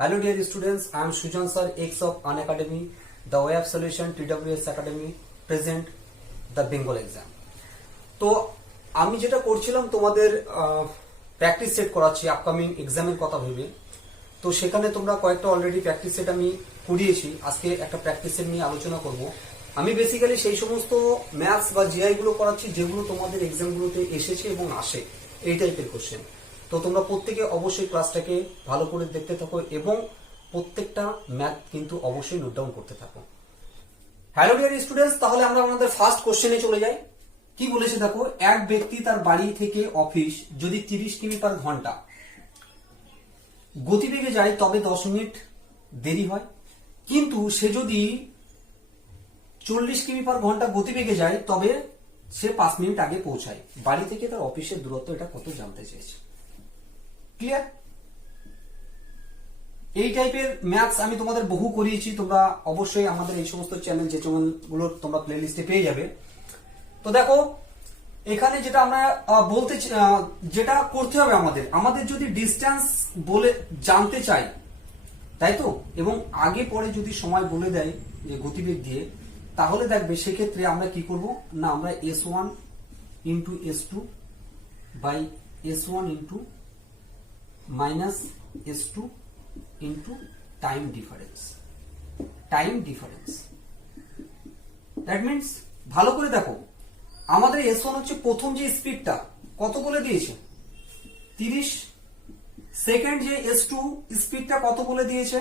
Hello dear students, I am Sujan sir, ex of Unacademy, the Web Solution TWS Academy present the Bengal exam. তো আমি যেটা করছিলাম তোমাদের practice set করাচ্ছি upcoming এক্সামের কথা ভেবে। তো সেখানে তোমরা কয়েকটা অলরেডি প্র্যাকটিস সেট আমি করিয়েছি। আজকে একটা প্র্যাকটিস সেট নিয়ে আলোচনা করব। আমি বেসিক্যালি সেই সমস্ত ম্যাথস বা জিআই গুলো করাচ্ছি যেগুলো তোমাদের এক্সামগুলোতে এসেছে এবং আসে, এই টাইপের কোশ্চেন। তো তোমরা প্রত্যেকে অবশ্যই ক্লাসটাকে ভালো করে দেখতে থাকো এবং প্রত্যেকটা ম্যাথ কিন্তু অবশ্যই নোট ডাউন করতে থাকো। হ্যালো ডিয়ার স্টুডেন্টস, তাহলে আমরা আমাদের ফার্স্ট কোশ্চেনে চলে যাই। কি বলেছে দেখো, এক ব্যক্তি তার বাড়ি থেকে অফিস যদি 30 কিমি পার ঘন্টা গতিবেগে যায় তবে 10 মিনিট দেরি হয়, কিন্তু সে যদি 40 কিমি পার ঘন্টা গতিবেগে যায় তবে সে 5 মিনিট আগে পৌঁছায়। বাড়ি থেকে তার অফিসের দূরত্ব এটা কত জানতে চেয়েছে। ক্লিয়ার? এই টাইপের ম্যাথস আমি তোমাদের বহু করিয়েছি, তোমরা অবশ্যই আমাদের এই সমস্ত চ্যানেল যে চ্যানেলগুলো তোমরা প্লে লিস্টে পেয়ে যাবে। তো দেখো এখানে যেটা আমরা যেটা করতে হবে আমাদের যদি ডিস্টেন্স বলে জানতে চাই, তাই তো, এবং আগে পরে যদি সময় বলে দেয় যে গতিবেগ দিয়ে, তাহলে দেখবে সেক্ষেত্রে আমরা কি করব না, আমরা S1 into S2 by S1 into minus S2 into time difference. That means ভালো করে দেখো, আমাদের S1 হচ্ছে প্রথম যে স্পিডটা কত বলে দিয়েছে 30, সেকেন্ড যে S2 স্পিডটা কত বলে দিয়েছে,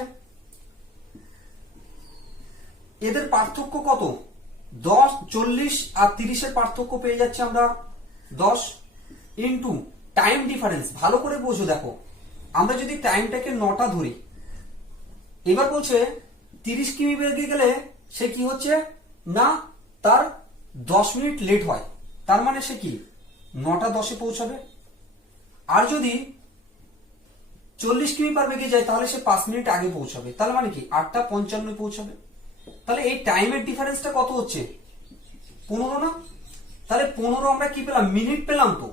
এদের পার্থক্য কত 10, 40 আর 30 এর পার্থক্য পেয়ে যাচ্ছে আমরা 10 ইন্টু টাইম ডিফারেন্স। ভালো করে বোঝো, দেখো আমরা যদি টাইমটাকে 9টা ধরি, এবার বলছে 30 কিমি বেগে গেলে সে কি হচ্ছে না, তার 10 মিনিট লেট হয়, তার মানে সে কি 9টা 10-এ পৌঁছাবে। আর যদি 40 কিমি পার বেগে যায় তাহলে সে 5 মিনিট আগে পৌঁছাবে, তাহলে মানে কি 8টা 55 পৌঁছাবে। তাহলে এই টাইমের ডিফারেন্সটা কত হচ্ছে 15 না? তাহলে 15 আমরা কি পেলাম, মিনিট পেলাম। তো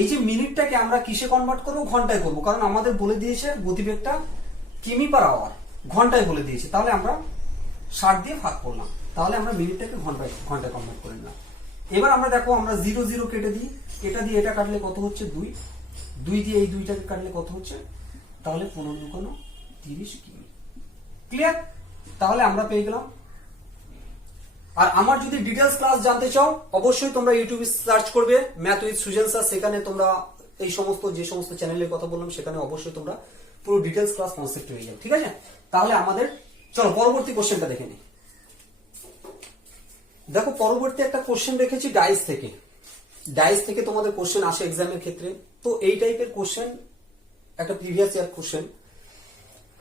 এই যে মিনিটটাকে আমরা কিসে কনভার্ট করবো, ঘন্টায় করবো, কারণ আমাদের বলে দিয়েছে গতিবেগটা কিমি পার আওয়ার, ঘন্টায় বলে দিয়েছে। তাহলে আমরা 60 দিয়ে ভাগ করলাম, তাহলে আমরা মিনিটটাকে ঘন্টায় কনভার্ট করে নিলাম। এবার আমরা দেখো, আমরা 0 0 কেটে দিই, এটা দিয়ে এটা কাটলে কত হচ্ছে 2, 2 দিয়ে এই 2টাকে কাটলে কত হচ্ছে, তাহলে 15 দুগুণ 30 কিমি। ক্লিয়ার? তাহলে আমরা পেয়ে গেলাম। আর আমার যদি ডিটেলস ক্লাস জানতে চাও, অবশ্যই তোমরা ইউটিউবে সার্চ করবে ম্যাথ উইথ সুজন স্যার, সেখানে তোমরা এই সমস্ত যে সমস্ত চ্যানেলের কথা বললাম সেখানে অবশ্যই তোমরা পুরো ডিটেলস ক্লাস কনসেপ্ট হয়ে যাবে। ঠিক আছে? তাহলে আমাদের চলো পরবর্তী কোশ্চেনটা দেখে নিই। দেখো পরবর্তী একটা কোশ্চেন রেখেছি ডাইস থেকে তোমাদের কোশ্চেন আসে এক্সামের ক্ষেত্রে। তো এই টাইপের কোশ্চেন একটা প্রিভিয়াস ইয়ার কোশ্চেন,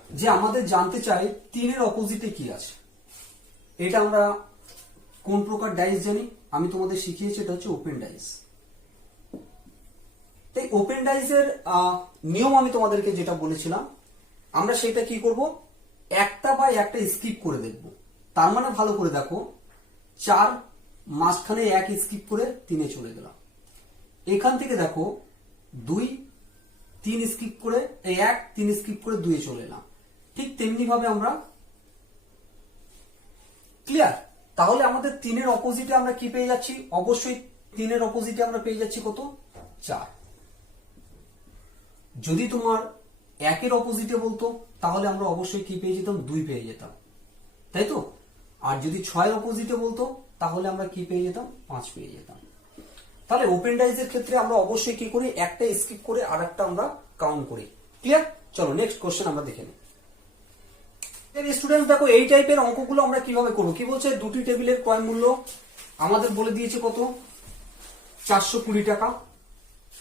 যে আমাদের জানতে চাই 3 এর অপোজিটে কি আছে। এটা আমরা কোন প্রকার ডাইস জানি, আমি তোমাদের শিখিয়েছি, এটা হচ্ছে ওপেন ডাইস। তাই ওপেন ডাইসের নিয়ম আমি তোমাদেরকে যেটা বলেছিলাম, আমরা সেটা কি করব, একটা বা একটা স্কিপ করে দেখব। তার মানে ভালো করে দেখো, 4 মাঝখানে 1 স্কিপ করে 3-এ চলে গেলাম। এখান থেকে দেখো 2 3 স্কিপ করে 1 3 স্কিপ করে 2-এ চলে এলাম। ঠিক তেমনি ভাবে আমরা, ক্লিয়ার? তাহলে আমাদের 3 এর অপোজিটে আমরা কি পেয়ে যাচ্ছি, অবশ্যই 3 এর অপোজিটে আমরা পেয়ে যাচ্ছি কত, 4। যদি তোমার 1 এর অপোজিটে বলতো তাহলে আমরা অবশ্যই কি পেয়ে যেতাম, 2 পেয়ে যেতাম, তাই তো। আর যদি 6 এর অপোজিটে বলতো তাহলে আমরা কি পেয়ে যেতাম, 5 পেয়ে যেতাম। তাহলে ওপেন ডাইসের ক্ষেত্রে আমরা অবশ্যই কি করি, একটা স্কিপ করে আর একটা আমরা কাউন্ট করি। ক্লিয়ার? চলো নেক্সট কোশ্চেন আমরা দেখে নিই। স্টুডেন্টস দেখো, এই টাইপের অঙ্কগুলো আমরা কিভাবে করবো। কি বলছে, দুটি টেবিলের ক্রয় মূল্য আমাদের বলে দিয়েছে কত, 420 টাকা।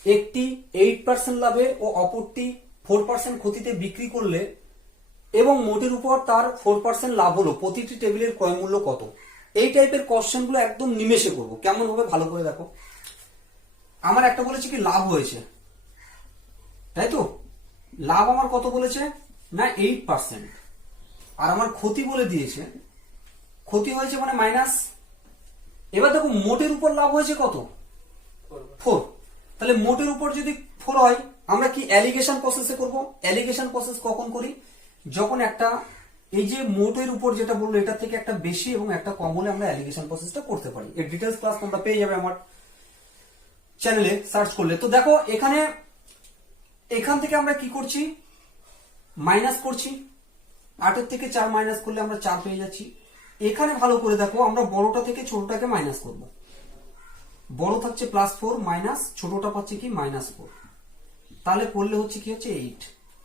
একটি 8% লাভে ও অপরটি 4% ক্ষতিতে বিক্রি করলে এবং মোটের উপর তার 4% লাভ হলো, প্রতিটি টেবিলের ক্রয় মূল্য কত। এই টাইপের কোশ্চেন গুলো একদম নিমেষে করবো। কেমন হবে ভালো করে দেখো, আমার একটা বলেছে কি লাভ হয়েছে, তাই তো। লাভ আমার কত বলেছে না 8%, আর আমার ক্ষতি বলে দিয়েছে, ক্ষতি হয়েছে মানে মাইনাস। এবার দেখো মোটের উপর লাভ হয়েছে কত, 4। তাহলে মোটের উপর যদি 4 হয়, আমরা কি অ্যালিগেশন প্রসেসে করব। অ্যালিগেশন প্রসেস কখন করি, যখন একটা এই যে মোটের উপর যেটা বললো এটা থেকে একটা বেশি এবং একটা কম হলে আমরা অ্যালিগেশন প্রসেসটা করতে পারি। এর ডিটেলস ক্লাস তোমরা পেয়ে যাবে আমার চ্যানেলে সার্চ করলে। তো দেখো এখান থেকে আমরা কি করছি, মাইনাস করছি, 8 থেকে 4 মাইনাস করলে আমরা 4 পেয়ে যাচ্ছি। এখানে ভালো করে দেখো, আমরা বড়টা থেকে ছোটটাকে মাইনাস করব। বড় থাকছে +4 মাইনাস ছোটটা পাচ্ছে কি -4, তাহলে করলে হচ্ছে কি হচ্ছে 8,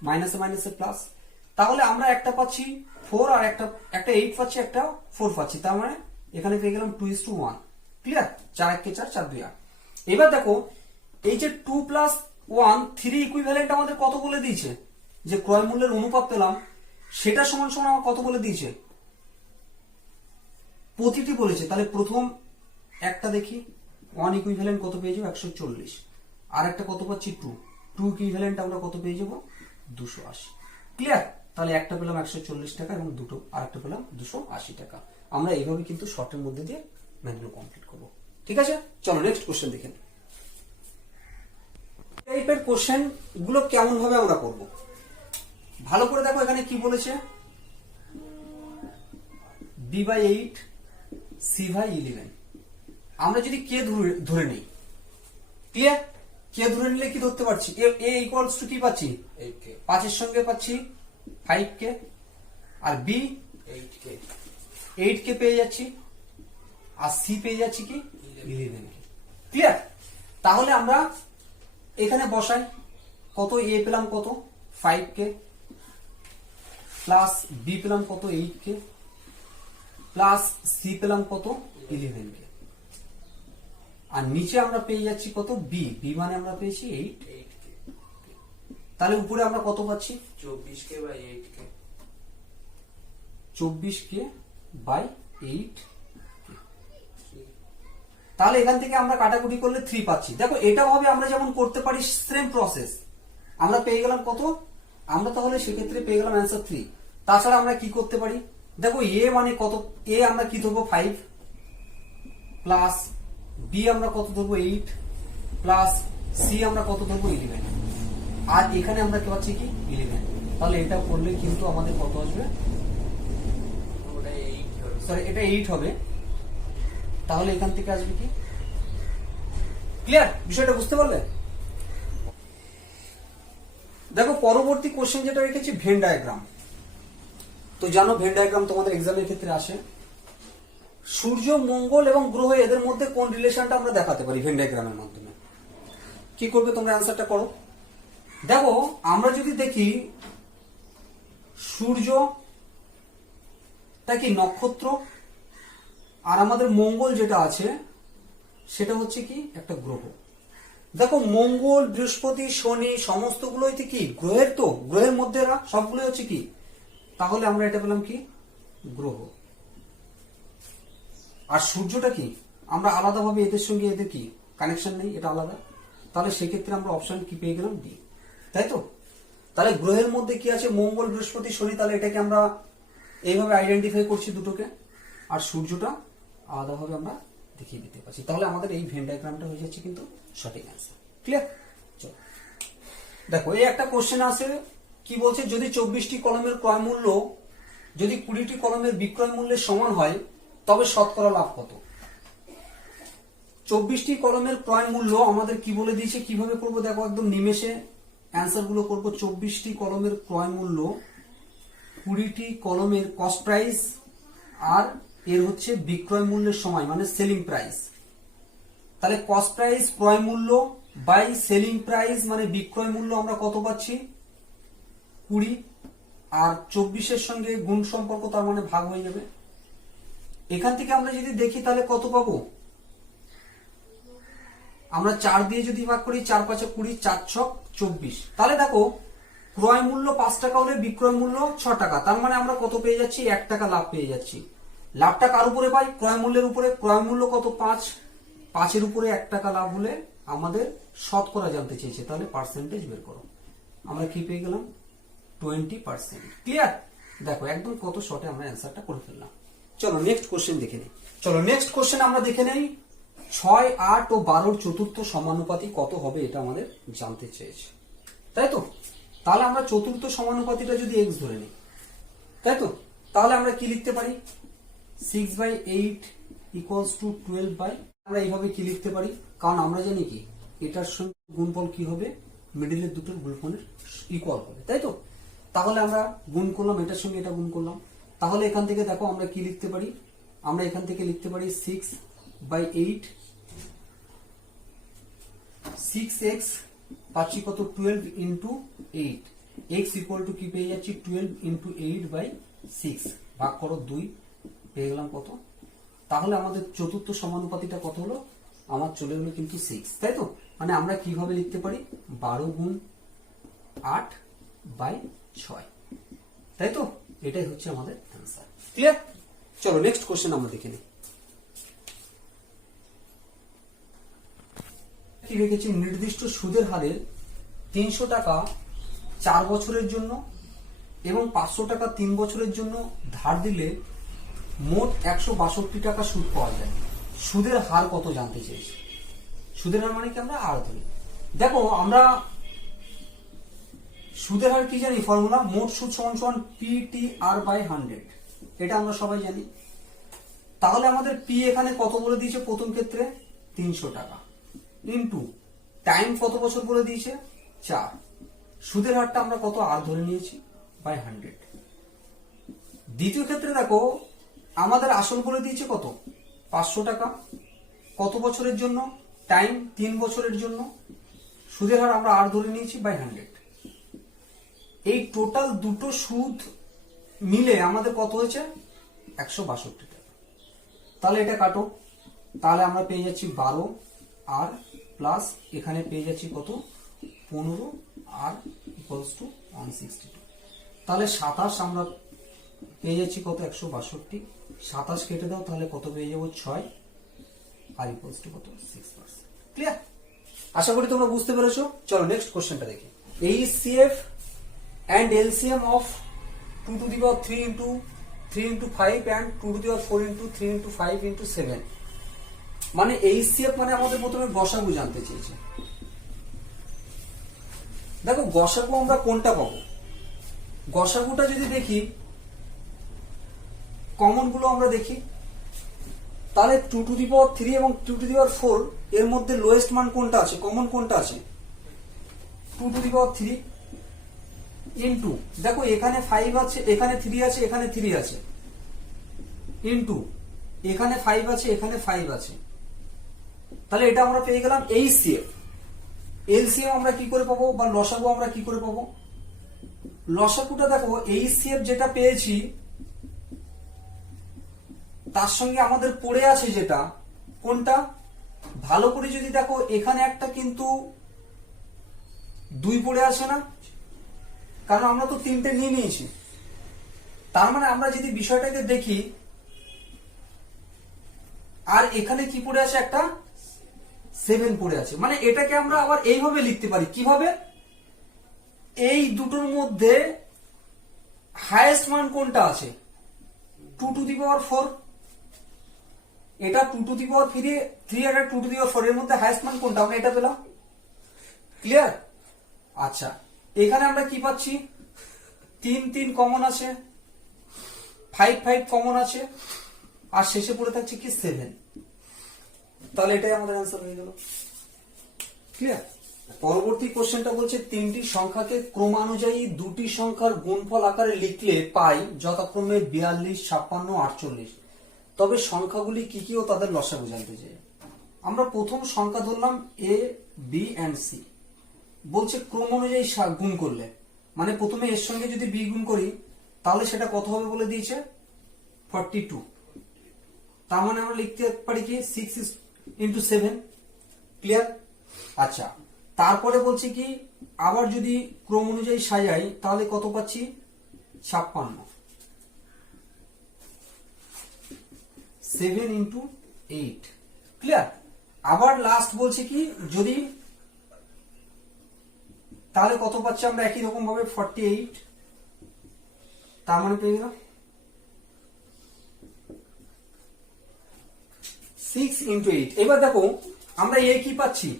মাইনাসে মাইনাসে প্লাস। তাহলে আমরা একটা পাচ্ছি 4 আর একটা 8 পাচ্ছি, একটা 4 পাচ্ছি, তার মানে এখানে পেয়ে গেলাম 2:1। ক্লিয়ার? 4 1 4 4 2 8। এবার দেখো এই যে 2 + 1 3 ইকুইভ্যালেন্ট আমাদের কত বলে দিয়েছে, যে ক্রয় মূল্যের অনুপাত পেলাম সেটা সমান সমান আমার কত বলে দিয়েছে, প্রতিটি বলেছে। তাহলে প্রথম একটা দেখি 1 ইকুইভ্যালেন্ট কত পেয়ে যাবো 140, আর একটা কত পাচ্ছি 2 ইকুইভ্যালেন্ট আমরা কত পেয়ে যাবো 280। ক্লিয়ার? তাহলে একটা পেলাম 140 টাকা এবং দুটো আরেকটা পেলাম 280 টাকা। আমরা এইভাবে কিন্তু শর্টের মধ্যে দিয়ে ম্যাথগুলো কমপ্লিট করবো। ঠিক আছে, চলো নেক্সট কোশ্চেন দেখেন। টাইপের কোশ্চেন গুলো কেমন ভাবে আমরা করব, ভালো করে দেখো। এখানে কি বলেছে, b/8 c/11। আমরা যদি কে ধরে নেই, ক্লিয়ার? কে ধরে নিলে কি ধরতে পারছি, a ইকুয়ালস টু কি পাচ্ছি 8k, 5 এর সঙ্গে পাচ্ছি 5k, আর b 8k পেয়ে যাচ্ছি, আর c পেয়ে যাচ্ছি কি 11k। ক্লিয়ার? তাহলে আমরা এখানে বসাই, কত a পেলাম কত 5k, প্লাস b পেলাম কত 8k, প্লাস c পেলাম কত 11k, আর নিচে আমরা পেয়ে যাচ্ছি কত b মানে আমরা পেয়েছি 8k। তাহলে উপরে আমরা কত পাচ্ছি 24k/8k, 24k/8k। তাহলে এখান থেকে আমরা কাটাকুটি করলে 3 পাচ্ছি। দেখো এটাও হবে আমরা যেমন করতে পারি, সেম প্রসেস। আমরা পেয়ে গেলাম কত, আমরা তাহলে সেক্ষেত্রে পেয়ে গেলাম অ্যান্সার 3। তাছাড়া আমরা কি করতে পারি, দেখো a মানে কত, a আমরা কি ধরবো 5, প্লাস b আমরা কত ধরবো 8, প্লাস c আমরা কত ধরবো 11, আর এখানে আমরা কি পাচ্ছি কি 11। তাহলে এটা করলে কিন্তু আমাদের কত আসবে, ওটা 8 হবে, সরি এটা 8 হবে। তাহলে এখান থেকে আসবে কি, ক্লিয়ার? বিষয়টা বুঝতে পারলে? দেখো পরবর্তী কোশ্চেন যেটা রেখেছি ভেন ডায়াগ্রাম। তো জানো ভেন ডায়াগ্রাম তোমাদের এক্সামের ক্ষেত্রে আসে। সূর্য, মঙ্গল এবং গ্রহ এদের মধ্যে কোন রিলেশনটা আমরা দেখাতে পারি ভেন ডায়াগ্রামের মাধ্যমে। কি করবে তোমরা, অ্যান্সারটা করো। দেখো আমরা যদি দেখি সূর্যটা কি নক্ষত্র, আর আমাদের মঙ্গল যেটা আছে সেটা হচ্ছে কি একটা গ্রহ। দেখো মঙ্গল, বৃহস্পতি, শনি সমস্তগুলোই কি গ্রহের, তো গ্রহের মধ্যে সবগুলোই হচ্ছে কি, তাহলে আমরা এটা পেলাম কি গ্রহ। আর সূর্যটা কি আমরা আলাদাভাবে এদের সঙ্গে এদের কি কানেকশন নেই, এটা আলাদা। তাহলে সেক্ষেত্রে আমরা অপশন কি পেয়ে গেলাম ডি, তাই তো? তাহলে গ্রহের মধ্যে কি আছে মঙ্গল, বৃহস্পতি, শনি, তাহলে এটাকে আমরা এইভাবে আইডেন্টিফাই করছি দুটোকে, আর সূর্যটা আলাদাভাবে আমরা দেখিয়ে দিতে পারছি। তাহলে আমাদের এই ভেন ডায়াগ্রামটা হয়ে যাচ্ছে কিন্তু সঠিক অ্যান্সার। ক্লিয়ার? চলো দেখো এই একটা কোশ্চেন আছে, কি বলছে, যদি 24টি কলমের ক্রয় মূল্য যদি 20টি কলমের বিক্রয় মূল্যের সমান হয় তবে শতকরা লাভ কত। 24টি কলমের ক্রয় মূল্য আমাদের কি বলে দিয়েছে, কিভাবে করব দেখো, একদম নিমেষে অ্যান্সার গুলো করবো। 24টি কলমের ক্রয় মূল্য 20টি কলমের কস্ট প্রাইস আর এর হচ্ছে বিক্রয় মূল্যের সময়, মানে সেলিং প্রাইস। তাহলে কস্ট প্রাইস ক্রয় মূল্য বাই সেলিং প্রাইস মানে বিক্রয় মূল্য আমরা কত পাচ্ছি 20, আর 24-এর সঙ্গে গুণ সম্পর্ক, তার মানে ভাগ হয়ে যাবে। এখান থেকে আমরা যদি দেখি তাহলে কত পাবো, আমরা 4 দিয়ে যদি ভাগ করি, 4 5 20, 4 6 24। তাহলে দেখো ক্রয় মূল্য 5 টাকা হলে বিক্রয় মূল্য 6 টাকা, তার মানে আমরা কত পেয়ে যাচ্ছি 1 টাকা লাভ পেয়ে যাচ্ছি। লাভটা কার উপরে পাই, ক্রয় মূল্যের উপরে। ক্রয় মূল্য কত 5, 5-এর উপরে 1 টাকা লাভ হলে আমাদের শতকরা জানতে চেয়েছে, তাহলে পার্সেন্টেজ বের করো। আমরা কি পেয়ে গেলাম 20%। ক্লিয়ার? দেখো একদম কত শর্টে আমরা অ্যান্সারটা করে ফেললাম। চলো নেক্সট কোশ্চেন দেখে নিই। চলো নেক্সট কোশ্চেন আমরা দেখে নেই। 6, 8 ও 12-র চতুর্থ সমানুপাতি কত হবে এটা আমাদের জানতে চেয়েছে, তাই তো? তাহলে আমরা চতুর্থ সমানুপাতিটা যদি x ধরে নিই, তাই তো? তাহলে আমরা কি লিখতে পারি? 6/8 ইকুয়ালস টু 12 আমরা এইভাবে কি লিখতে পারি? কারণ আমরা জানি কি এটার সঙ্গে গুণফল কি হবে, মিডিলের দুটোর গুণফলের ইকুয়াল হবে, তাই তো? তাহলে আমরা গুণ করলাম, এটার সঙ্গে এটা গুণ করলাম। তাহলে এখান থেকে দেখো আমরা কি লিখতে পারি? আমরা এখান থেকে লিখতে পারি 6/8 6x পাচ্ছি কত, 12 ইন্টু 8, x ইকুয়াল টু কি পেয়ে যাচ্ছি 12 ইন্টু 8/6 ভাগ করো 2, পেয়ে গেলাম কত? তাহলে আমাদের চতুর্থ সমানুপাতিটা কত হলো? আমার চলে গেলো কিন্তু 6, তাই তো? মানে আমরা কিভাবে লিখতে পারি? 12 গুণ 8/6, তাই তো? এটাই হচ্ছে আমাদের অ্যান্সার। ক্লিয়ার? চলো নেক্সট কোশ্চেন আমরা দেখে নিই। কি রেখেছি? নির্দিষ্ট সুদের হারের 300 টাকা 4 বছরের জন্য এবং 500 টাকা 3 বছরের জন্য ধার দিলে মোট 162 টাকা সুদ পাওয়া যায়। সুদের হার কত জানতে চেয়েছি। সুদের হার মানে কি? আমরা হার ধরি। দেখো আমরা সুদের হার কি জানি? ফর্মুলা মোট সুদ সমান সমান PTR/100, এটা আমরা সবাই জানি। তাহলে আমাদের পি এখানে কত বলে দিয়েছে? প্রথম ক্ষেত্রে 300 টাকা ইন্টু টাইম কত বছর বলে দিয়েছে? 4। সুদের হারটা আমরা কত আর ধরে নিয়েছি? বাই 100। দ্বিতীয় ক্ষেত্রে দেখো আমাদের আসল বলে দিয়েছে কত? 500 টাকা। কত বছরের জন্য? টাইম 3 বছরের জন্য। সুদের হার আমরা আর ধরে নিয়েছি বাই 100। এই টোটাল দুটো সুদ মিলে আমাদের কত হয়েছে? 162 টাকা। তাহলে এটা কাটো, তাহলে আমরা পেয়ে যাচ্ছি 12 আর প্লাস এখানে পেয়ে যাচ্ছি কত? 15 আর ইকুয়ালস টু 162। তাহলে 27 আমরা পেয়ে যাচ্ছি কত? 162। 27 কেটে দাও, তাহলে কত পেয়ে যাবো? 6 আর ইকুয়ালস টু কত? 6%। ক্লিয়ার? আশা করি তোমরা বুঝতে পেরেছো। চলো নেক্সট কোশ্চেনটা দেখি। HCF and LCM of 2 to the power 3 into 3 into 5 and 2 to the power 4 into 3 into 5 into 7, মানে HCF মানে আমাদের প্রথমে গসাগু জানতে চেয়েছে। দেখো গসাগু আমরা কোনটা পাবো? গসাগুটা যদি দেখি, কমন গুলো আমরা দেখি, তাহলে 2 to the power 3 এবং 2 to the power 4 এর মধ্যে লোয়েস্ট মান কোনটা আছে? কমন কোনটা আছে? 2 to the power 3 ইন্টু, দেখো এখানে 5 আছে, এখানে 3 আছে, এখানে 3 আছে, ইন্টু এখানে 5 আছে, এখানে 5 আছে। তাহলে এটা আমরা পেয়ে গেলাম HCF। LCM আমরা কি করে পাবো, বা লসাগু আমরা কি করে পাবো? লসাগুটা দেখো HCF যেটা পেয়েছি তার সঙ্গে আমাদের পড়ে আছে যেটা, কোনটা? ভালো করে যদি দেখো এখানে একটা কিন্তু 2 পড়ে আছে না? কারণ আমরা তো 3টে নিয়ে নিয়েছি। তার মানে আমরা যদি বিষয়টাকে দেখি, আর এখানে কি পড়ে আছে? একটা 7 পড়ে আছে। মানে এটাকে আমরা আবার এইভাবে লিখতে পারি। কিভাবে? এই দুটোর মধ্যে হাইয়েস্ট মান কোনটা আছে? 2 to the power 4। এটা 2 to the power 3 R 2 to the power 4 এর মধ্যে হাইয়েস্ট মান কোনটা? আমরা এটা পেলাম। ক্লিয়ার? আচ্ছা, এখানে আমরা কি পাচ্ছি? 3 3 কমন আছে, 5 5 কমন আছে, আর শেষে পড়ে থাকছে কি? 7। তাহলে এটাই আমাদের অ্যান্সার হয়ে গেল। ক্লিয়ার? পরবর্তী কোশ্চেনটা বলছে 3টি সংখ্যাকে ক্রমানুযায়ী দুটি সংখ্যার গুণফল আকারে লিখলে পাই যথাক্রমে 42 56 48, তবে সংখ্যাগুলি কি কি ও তাদের লসাগু জানতে চাই। আমরা প্রথম সংখ্যা ধরলাম A B and C। বলছে ক্রম অনুযায়ী গুণ করলে, মানে প্রথমে এর সঙ্গে যদি B গুণ করি তাহলে সেটা কত হবে বলে দিয়েছে? 42। তার মানে আমরা লিখতে পারি কি? 6 into 7। ক্লিয়ার? আচ্ছা, তারপরে বলছি কি আবার যদি ক্রম অনুযায়ী সাজাই তাহলে কত পাচ্ছি? 56। 7 into 8। ক্লিয়ার? আবার লাস্ট বলছে কি যদি, তাহলে কত পাচ্ছি আমরা একই রকম ভাবে? 48। তার মানে পেয়ে গেলাম 6 into 8। এবার দেখো আমরা এ কি পাচ্ছি?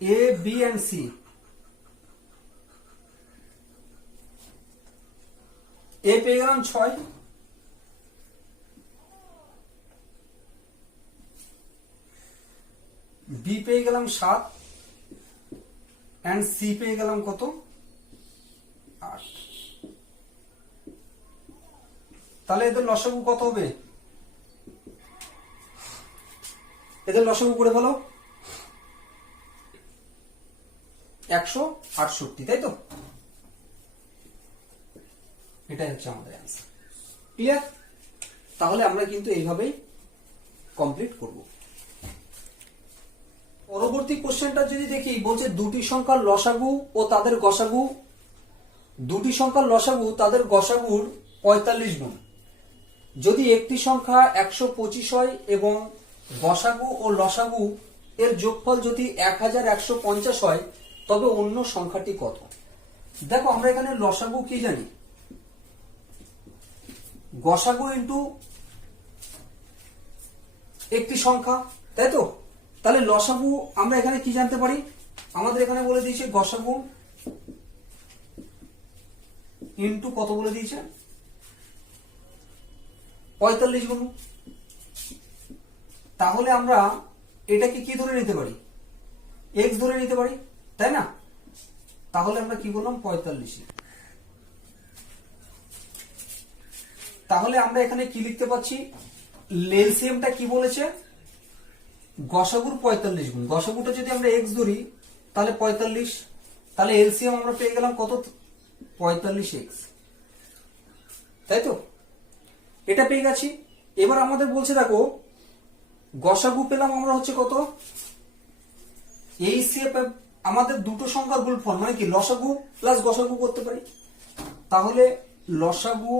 A B and C। এ পেয়ে গেলাম 6, বি পেয়ে গেলাম 7 এন্ড সি পেয়ে গেলাম কত 8। তাহলে এদের লসাগু কত হবে? এদের লসাগু করে ফেলো 168, তাই তো? এটাই হচ্ছে আমাদের অ্যান্সার। ক্লিয়ার? তাহলে আমরা কিন্তু এইভাবেই কমপ্লিট করব। পরবর্তী কোশ্চেনটা যদি দেখি, বলছে দুটি সংখ্যার লসাগু ও তাদের গসাগু, দুটি সংখ্যার লসাগু তাদের গসাগুর 45 গুণ। যদি একটি সংখ্যা 125 হয় এবং গসাগু ও লসাগু এর যোগফল যদি 1150 হয়, তবে অন্য সংখ্যাটি কত? দেখো আমরা এখানে লসাগু কি জানি, গসাগু ইন্টু একটি সংখ্যা, তাই তো? তাহলে লসাগু আমরা এখানে কি জানতে পারি, আমাদের এখানে বলে দিয়েছে গসাগু ইন্টু কত বলে দিয়েছে 45 গুণ। তাহলে আমরা এটাকে কি ধরে নিতে পারি, x ধরে নিতে পারি, তাই না? তাহলে আমরা কি বললাম 45। তাহলে আমরা এখানে কি লিখতে পাচ্ছি, এলসিএমটা কি বলেছে, গসাগুর 45 গুণ। গসাগুটা যদি আমরা x ধরি তাহলে 45, তাহলে এলসিএম আমরা পেয়ে গেলাম কত 45x, তাই তো? এটা পেয়ে গেছি। এবার আমাদের বলছে দেখো গসাগু পেলাম আমরা হচ্ছে কত, এই শেপ আমাদের দুটো সংখ্যার গুণফল, মানে কি লসাগু প্লাস গসাগু করতে পারি। তাহলে লসাগু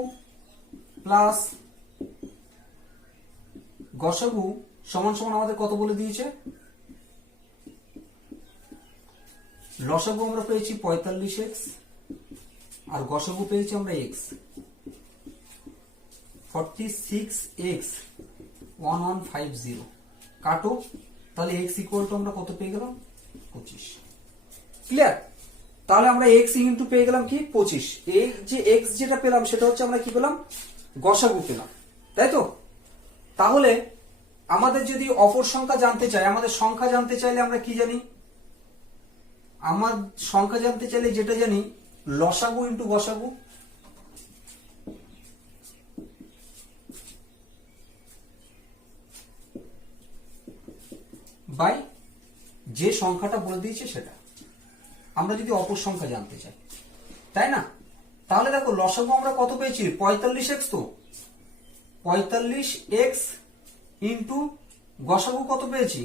প্লাস গসাগু সমান সমান আমাদের কত বলে দিয়েছে, লসাগু আমরা পেয়েছি 45x আর গসাগু পেয়েছি আমরা x, 46x 1150 কাটো, তাহলে x ইকুয়াল টু আমরা কত পেয়ে গেলাম 25। ক্লিয়ার? তাহলে আমরা x ইনটু পেয়ে গেলাম কি 25। এই যে x যেটা পেলাম সেটা হচ্ছে আমরা কি পেলাম, গসাগু পেলাম, তাই তো? তাহলে আমাদের যদি অপর সংখ্যা জানতে চাই, আমাদের সংখ্যা জানতে চাইলে আমরা কি জানি, আমার সংখ্যা জানতে চাইলে যেটা জানি লসাগু ইনটু গসাগু, বাই যে সংখ্যাটা বলে দিয়েছে সেটা, আমরা যদি অপর সংখ্যা জানতে চাই, তাই না? তাহলে দেখো লসাগু আমরা কত পেয়েছি 45x, তো 45x ইন্টু গসাগু কত পেয়েছি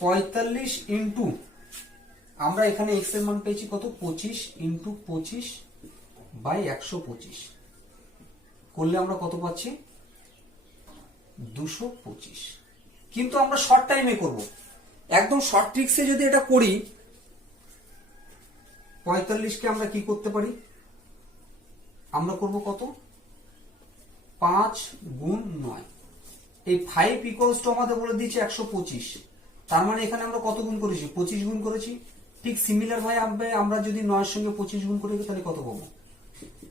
45 ইন্টু আমরা এখানে x এর মান পেয়েছি কত 25 ইন্টু 25 বাই 125 করলে আমরা কত পাচ্ছি 225। কিন্তু আমরা শর্ট টাইমে করব, একদম শর্ট ট্রিক্সে যদি এটা করি, 45 কে আমরা কি করতে পারি, আমরা করব কত 5 গুণ 9, এই 5 ইকুয়ালস টু আমাদের বলে দিয়েছে 125, তার মানে এখানে আমরা কত গুণ করেছি 25 গুণ করেছি। ঠিক সিমিলার ভাবে আমরা যদি 9 এর সঙ্গে 25 গুণ করি তাহলে কত পাবো,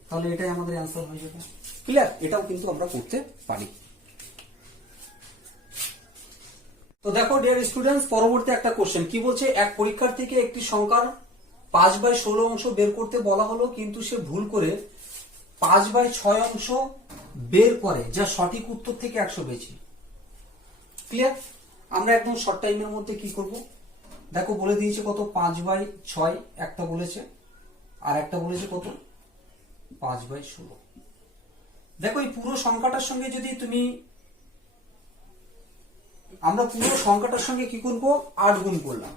তাহলে এটাই আমাদের অ্যান্সার হয়ে যাবে। ক্লিয়ার? এটাও কিন্তু আমরা করতে পারি। তো দেখো ডিয়ার স্টুডেন্টস, পরবর্তী একটা কোশ্চেন কি বলছে, এক পরীক্ষার্থীকে একটি সংখ্যার 5/16 অংশ বের করতে বলা হলো, কিন্তু সে ভুল করে 5/6 অংশ বের করে, যা সঠিক উত্তর থেকে 100 পেয়েছে। ক্লিয়ার? আমরা একদম শর্ট টাইমের মধ্যে কি করব, দেখো বলে দিয়েছে কত 5/6 একটা বলেছে, আর একটা বলেছে কত 5/16। দেখো এই পুরো সংখ্যাটার সঙ্গে যদি তুমি, আমরা পুরো সংখ্যাটার সঙ্গে কি করব 8 গুণ করলাম,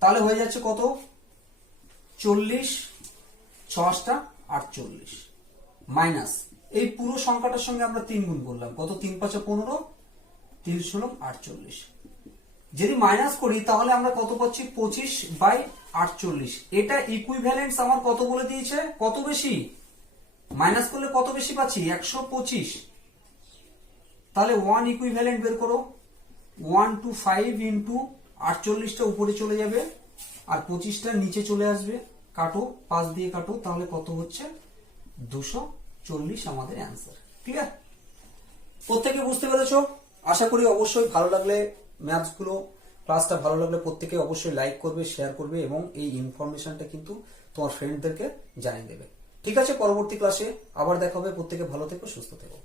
তাহলে হয়ে যাচ্ছে কত 40, 6 48 মাইনাস এই পুরো সংখ্যাটার সঙ্গে আমরা 3 গুণ করলাম, কত 3 5 15, 3 16 48। যদি মাইনাস করি তাহলে আমরা কত পাচ্ছি 25/48। এটা ইকুইভ্যালেন্স আমার কত বলে দিয়েছে, কত বেশি, মাইনাস করলে কত বেশি পাচ্ছি 125। তাহলে 1 ইকুইভ্যালেন্ট বের করো, 1 to 5 ইন্টু 48টা উপরে চলে যাবে আর 25টা নিচে চলে আসবে, কাটো, 5 দিয়ে কাটো, তাহলে কত হচ্ছে 240 আমাদের অ্যান্সার। ঠিক আছে, প্রত্যেকে বুঝতে পেরেছো? আশা করি অবশ্যই ভালো লাগলে ম্যাথস গুলো ক্লাসটা ভালো লাগলে প্রত্যেকে অবশ্যই লাইক করবে, শেয়ার করবে এবং এই ইনফরমেশনটা কিন্তু তোমার ফ্রেন্ডদেরকে জানিয়ে দেবে। ঠিক আছে, পরবর্তী ক্লাসে আবার দেখা হবে। প্রত্যেকে ভালো থেকো, সুস্থ থেকো।